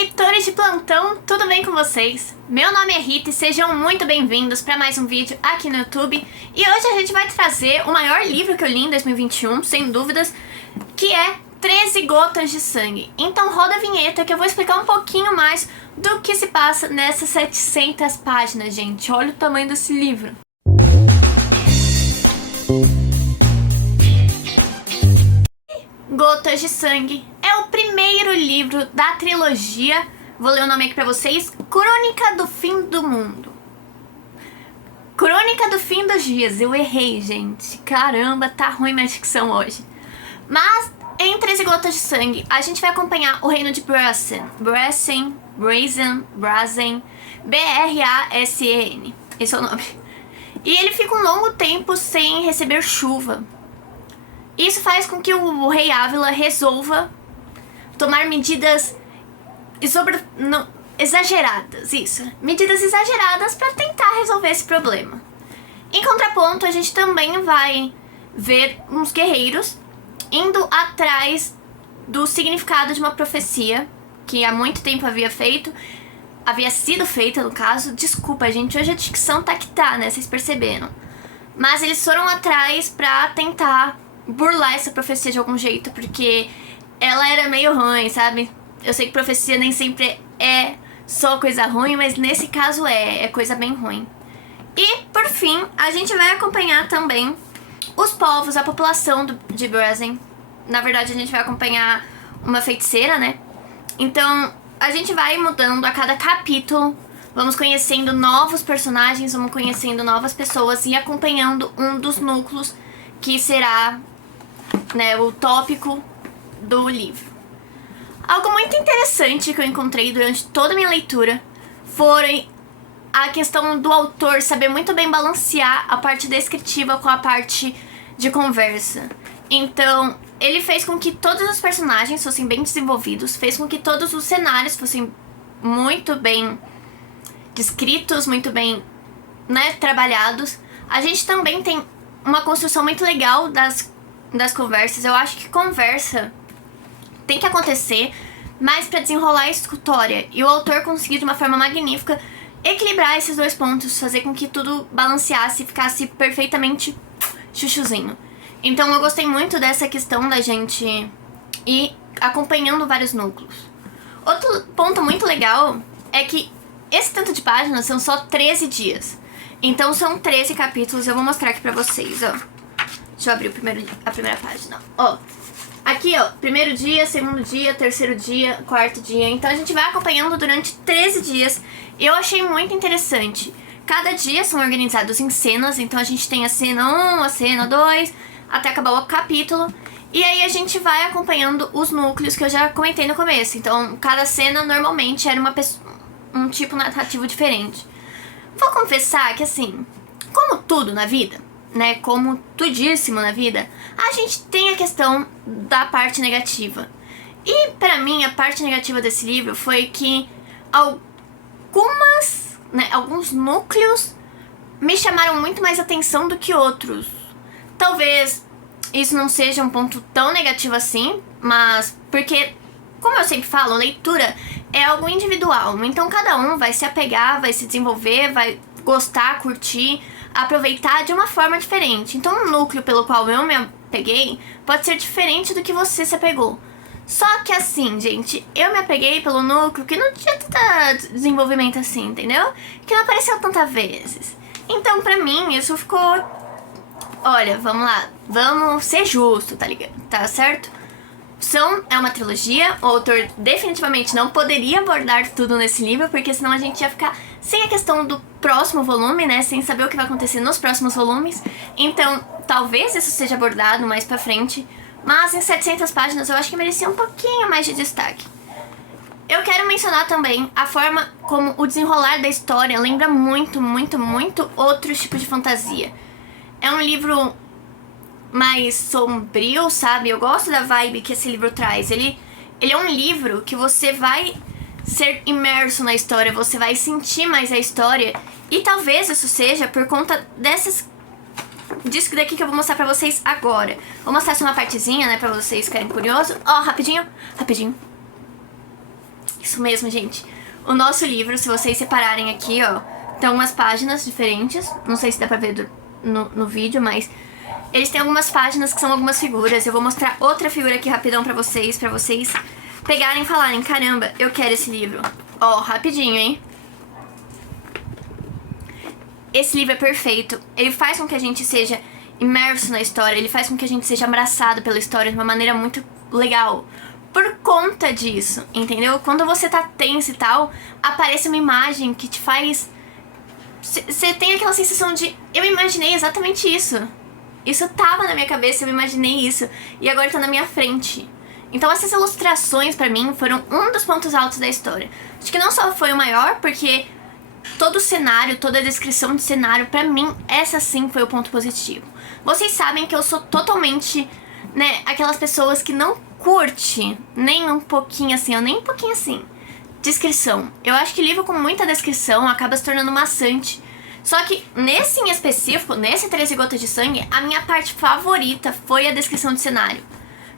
leitores de plantão, tudo bem com vocês? Meu nome é Rita e sejam muito bem-vindos para mais um vídeo aqui no YouTube. E hoje a gente vai trazer o maior livro que eu li em 2021, sem dúvidas, que é 13 Gotas de Sangue. Então roda a vinheta que eu vou explicar um pouquinho mais do que se passa nessas 700 páginas, gente. Olha o tamanho desse livro. Gotas de Sangue é o primeiro livro da trilogia, vou ler o nome aqui pra vocês, Crônica do Fim do Mundo. Crônica do Fim dos Dias, eu errei, gente. Caramba, tá ruim minha dicção hoje. Mas, em 13 Gotas de Sangue, a gente vai acompanhar o reino de Brazen, B-R-A-S-E-N, esse é o nome. E ele fica um longo tempo sem receber chuva. Isso faz com que o rei Ávila resolva tomar medidas exageradas, medidas exageradas para tentar resolver esse problema. Em contraponto, a gente também vai ver uns guerreiros indo atrás do significado de uma profecia que há muito tempo havia sido feita no caso. Desculpa, gente, hoje a dicção tá que tá, né? Vocês perceberam. Mas eles foram atrás pra tentar burlar essa profecia de algum jeito, porque ela era meio ruim, sabe? Eu sei que profecia nem sempre é só coisa ruim, mas nesse caso é coisa bem ruim. E, por fim, a gente vai acompanhar também os povos, a população de Brazen. Na verdade, a gente vai acompanhar uma feiticeira, né? Então, a gente vai mudando a cada capítulo, vamos conhecendo novos personagens, vamos conhecendo novas pessoas e acompanhando um dos núcleos que será, né, o tópico do livro. Algo muito interessante que eu encontrei durante toda a minha leitura foi a questão do autor saber muito bem balancear a parte descritiva com a parte de conversa. Então, ele fez com que todos os personagens fossem bem desenvolvidos, fez com que todos os cenários fossem muito bem descritos, muito bem, né, trabalhados. A gente também tem uma construção muito legal das conversas. Eu acho que conversa tem que acontecer, mas para desenrolar a história. E o autor conseguiu de uma forma magnífica equilibrar esses dois pontos, fazer com que tudo balanceasse e ficasse perfeitamente chuchuzinho. Então eu gostei muito dessa questão da gente ir acompanhando vários núcleos. Outro ponto muito legal é que esse tanto de páginas são só 13 dias. Então são 13 capítulos, eu vou mostrar aqui pra vocês, ó. Deixa eu abrir a primeira página, ó. Aqui, ó, primeiro dia, segundo dia, terceiro dia, quarto dia. Então a gente vai acompanhando durante 13 dias. Eu achei muito interessante. Cada dia são organizados em cenas, então a gente tem a cena 1, a cena 2, até acabar o capítulo. E aí a gente vai acompanhando os núcleos que eu já comentei no começo. Então cada cena normalmente era um tipo narrativo diferente. Vou confessar que, assim, como tudo na vida, né, como tudíssimo na vida, a gente tem a questão da parte negativa. E pra mim, a parte negativa desse livro foi que alguns núcleos me chamaram muito mais atenção do que outros. Talvez isso não seja um ponto tão negativo assim, mas porque, como eu sempre falo, leitura é algo individual. Então cada um vai se apegar, vai se desenvolver, vai gostar, curtir, aproveitar de uma forma diferente. Então um núcleo pelo qual eu me apeguei pode ser diferente do que você se apegou. Só que assim, gente, eu me apeguei pelo núcleo que não tinha tanto desenvolvimento assim, entendeu? Que não apareceu tantas vezes. Então pra mim isso ficou... Olha, vamos lá, vamos ser justo, tá ligado? Tá certo? É uma trilogia, o autor definitivamente não poderia abordar tudo nesse livro, porque senão a gente ia ficar sem a questão do próximo volume, né, sem saber o que vai acontecer nos próximos volumes. Então, talvez isso seja abordado mais pra frente, mas em 700 páginas eu acho que merecia um pouquinho mais de destaque. Eu quero mencionar também a forma como o desenrolar da história lembra muito, muito, muito outros tipos de fantasia. É um livro mais sombrio, sabe? Eu gosto da vibe que esse livro traz. Ele é um livro que você vai ser imerso na história, você vai sentir mais a história. E talvez isso seja por conta disso daqui que eu vou mostrar pra vocês agora. Vou mostrar só uma partezinha, né, pra vocês ficarem curiosos. Ó, rapidinho. Isso mesmo, gente. O nosso livro, se vocês separarem aqui, ó, tem umas páginas diferentes. Não sei se dá pra ver no vídeo, mas eles têm algumas páginas que são algumas figuras. Eu vou mostrar outra figura aqui rapidão pra vocês pegarem e falarem, caramba, eu quero esse livro. Ó, rapidinho, hein? Esse livro é perfeito. Ele faz com que a gente seja imerso na história. Ele faz com que a gente seja abraçado pela história de uma maneira muito legal. Por conta disso, entendeu? Quando você tá tenso e tal, aparece uma imagem que te faz... Você tem aquela sensação de... Eu imaginei exatamente isso. Isso tava na minha cabeça, eu imaginei isso. E agora tá na minha frente. Então essas ilustrações, pra mim, foram um dos pontos altos da história. Acho que não só foi o maior, porque... todo o cenário, toda a descrição de cenário, pra mim, essa sim foi o ponto positivo. Vocês sabem que eu sou totalmente, né, aquelas pessoas que não curte nem um pouquinho assim, ou nem um pouquinho assim, descrição. Eu acho que livro com muita descrição acaba se tornando maçante. Só que nesse em específico, nesse 13 Gotas de Sangue, a minha parte favorita foi a descrição de cenário.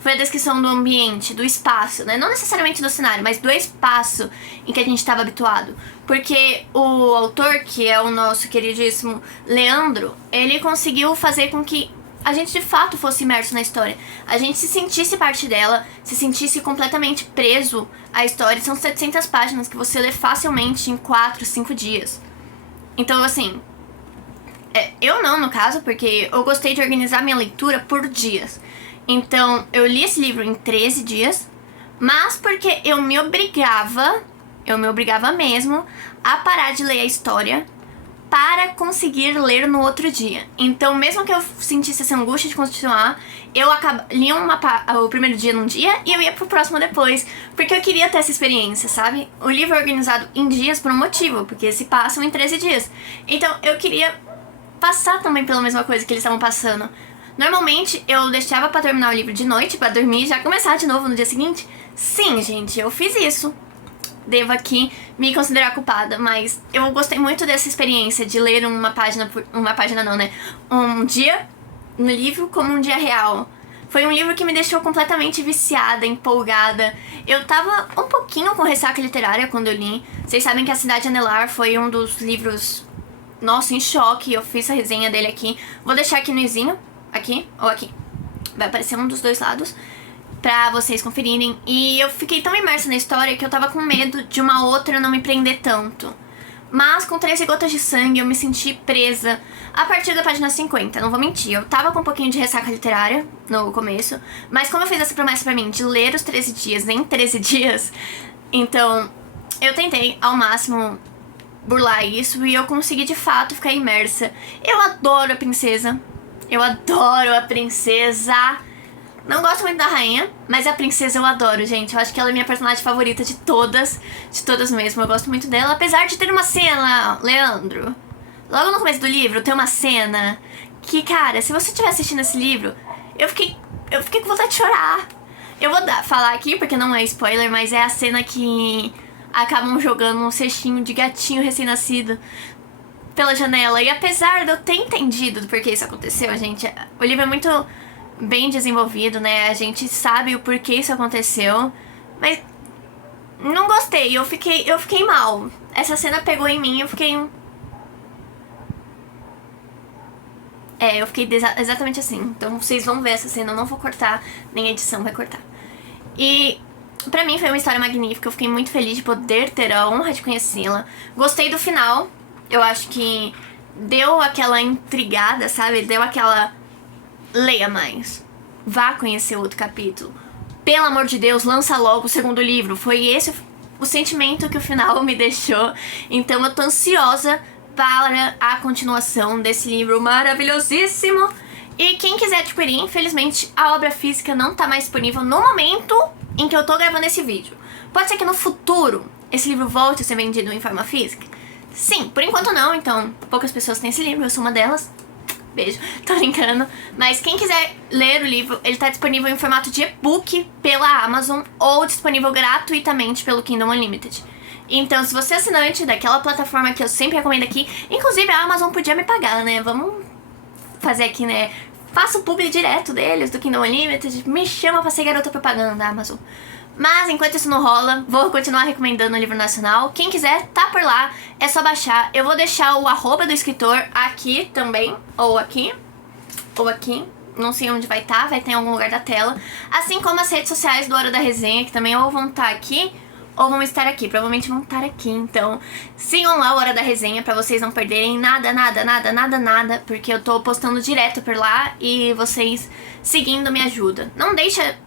Foi a descrição do ambiente, do espaço, né? Não necessariamente do cenário, mas do espaço em que a gente estava habituado. Porque o autor, que é o nosso queridíssimo Leandro, ele conseguiu fazer com que a gente de fato fosse imerso na história. A gente se sentisse parte dela, se sentisse completamente preso à história. São 700 páginas que você lê facilmente em 4, 5 dias. Então, assim, eu não, no caso, porque eu gostei de organizar minha leitura por dias. Então, eu li esse livro em 13 dias, mas porque eu me obrigava mesmo a parar de ler a história para conseguir ler no outro dia. Então, mesmo que eu sentisse essa angústia de continuar, eu lia o primeiro dia num dia e eu ia pro próximo depois, porque eu queria ter essa experiência, sabe? O livro é organizado em dias por um motivo, porque se passam em 13 dias. Então, eu queria passar também pela mesma coisa que eles estavam passando. Normalmente, eu deixava pra terminar o livro de noite, pra dormir e já começar de novo no dia seguinte. Sim, gente, eu fiz isso. Devo aqui me considerar culpada, mas eu gostei muito dessa experiência de ler uma página não, né? Um dia no livro como um dia real. Foi um livro que me deixou completamente viciada, empolgada. Eu tava um pouquinho com ressaca literária quando eu li. Vocês sabem que A Cidade Anelar foi um dos livros, nossa, em choque. Eu fiz a resenha dele aqui. Vou deixar aqui no izinho. Aqui ou aqui. Vai aparecer um dos dois lados pra vocês conferirem. E eu fiquei tão imersa na história que eu tava com medo de uma outra não me prender tanto. Mas com 13 Gotas de Sangue eu me senti presa a partir da página 50. Não vou mentir, eu tava com um pouquinho de ressaca literária no começo. Mas como eu fiz essa promessa pra mim de ler os 13 dias em 13 dias, então eu tentei ao máximo burlar isso e eu consegui de fato ficar imersa. Eu adoro a princesa. Eu adoro a princesa. Não gosto muito da rainha, mas a princesa eu adoro, gente. Eu acho que ela é minha personagem favorita de todas mesmo. Eu gosto muito dela, apesar de ter uma cena, Leandro. Logo no começo do livro tem uma cena que, cara, se você estiver assistindo esse livro, eu fiquei com vontade de chorar. Eu vou falar aqui, porque não é spoiler, mas é a cena que acabam jogando um cestinho de gatinho recém-nascido pela janela. E apesar de eu ter entendido do porquê isso aconteceu, gente, o livro é muito bem desenvolvido, né? A gente sabe o porquê isso aconteceu, mas não gostei, eu fiquei mal. Essa cena pegou em mim, eu fiquei exatamente assim. Então vocês vão ver essa cena, eu não vou cortar, nem a edição vai cortar. E pra mim foi uma história magnífica, eu fiquei muito feliz de poder ter a honra de conhecê-la. Gostei do final. Eu acho que deu aquela intrigada, sabe? Deu aquela... Leia mais. Vá conhecer outro capítulo. Pelo amor de Deus, lança logo o segundo livro. Foi esse o sentimento que o final me deixou. Então eu tô ansiosa para a continuação desse livro maravilhosíssimo. E quem quiser adquirir, infelizmente, a obra física não tá mais disponível no momento em que eu tô gravando esse vídeo. Pode ser que no futuro esse livro volte a ser vendido em forma física? Sim, por enquanto não, então poucas pessoas têm esse livro, eu sou uma delas. Beijo, tô brincando. Mas quem quiser ler o livro, ele tá disponível em formato de e-book pela Amazon ou disponível gratuitamente pelo Kindle Unlimited. Então, se você é assinante daquela plataforma que eu sempre recomendo aqui, inclusive a Amazon podia me pagar, né? Vamos fazer aqui, né? Faça o publi direto deles, do Kindle Unlimited, me chama pra ser garota propaganda da Amazon. Mas enquanto isso não rola, vou continuar recomendando o livro nacional. Quem quiser, tá por lá, é só baixar. Eu vou deixar o @ do escritor aqui também, ou aqui, não sei onde vai estar em algum lugar da tela. Assim como as redes sociais do Hora da Resenha, que também ou vão estar aqui, ou vão estar aqui, provavelmente vão estar aqui. Então, sigam lá a Hora da Resenha pra vocês não perderem nada, porque eu tô postando direto por lá e vocês seguindo me ajuda. Não deixa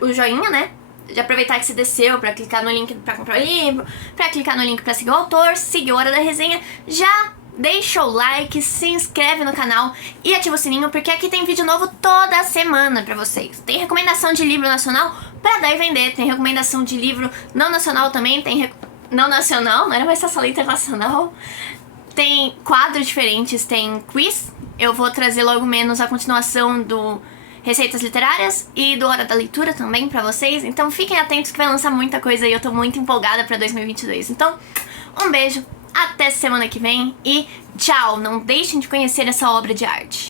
o joinha, né? De aproveitar que você desceu pra clicar no link pra comprar o livro, pra clicar no link pra seguir o autor, seguir a Hora da Resenha, já deixa o like, se inscreve no canal e ativa o sininho, porque aqui tem vídeo novo toda semana pra vocês. Tem recomendação de livro nacional pra dar e vender, tem recomendação de livro não nacional também, tem não nacional, não era mais só internacional. Tem quadros diferentes, tem quiz, eu vou trazer logo menos a continuação do Receitas Literárias e do Hora da Leitura também pra vocês, então fiquem atentos que vai lançar muita coisa e eu tô muito empolgada pra 2022. Então, um beijo, até semana que vem e tchau! Não deixem de conhecer essa obra de arte.